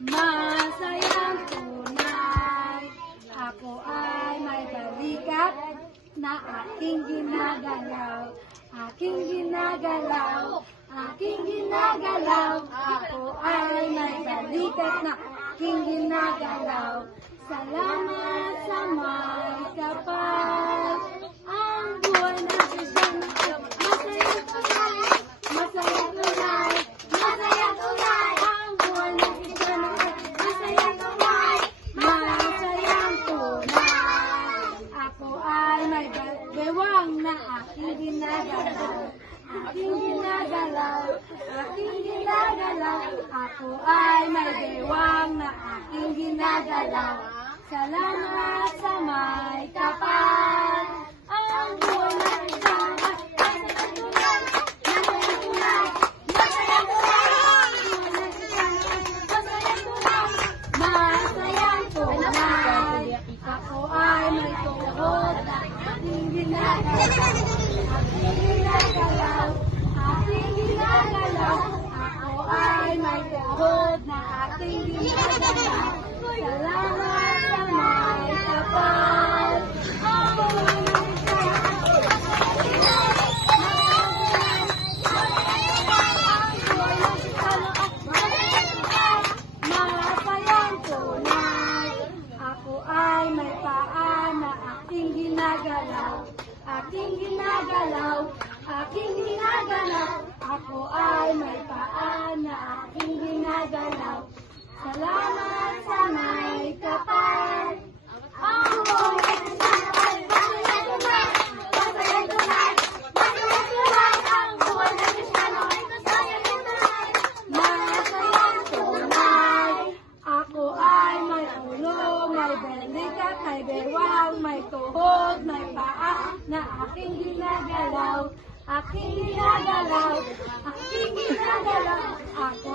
Masayang tunay, ako ay may balikat na aking ginagalaw. Aking ginagalaw, aking ginagalaw. Ako ay may balikat na aking ginagalaw. Salamat sa may kapal. Ang buhay natin dyan, masayang tunay, masayang tunay, masayang tunay. Ang buhay natin dyan, masayang tunay, masayang tunay. Ako ay may bewang na aking ginagalaw. Aking ginagalaw, aking ginagalaw. Ako ay may bewang na aking ginagalaw. Salamat sa may kapal. Ang buhay natin dyan, masayang tunay, masayang tunay, masayang tunay. Ang buhay natin dyan, masayang tunay, masayang tunay. Ako ay may tuhod na aking ginagalaw. Aking ginagalaw, aking ginagalaw. Ako ay may tuhod na aking ginagalaw. Salamat sa may kapal. Ang buhay natin dyan, masayang tunay. Ako ay may paa na aking ginagalaw. Aking ginagalaw, aking ginagalaw. Ako ay may paa na aking ginagalaw. Salamat sa may kapal. Ang buhay natin dyan ay masayang tunay, masayang tunay, masayang tunay. Ang buhay natin dyan ay masayang tunay, masayang tunay. Ako ay may ulo, may balikat, may bewang, may tuhod, may paa na aking ginagalaw. Aking ginagalaw, aking ginagalaw. Ako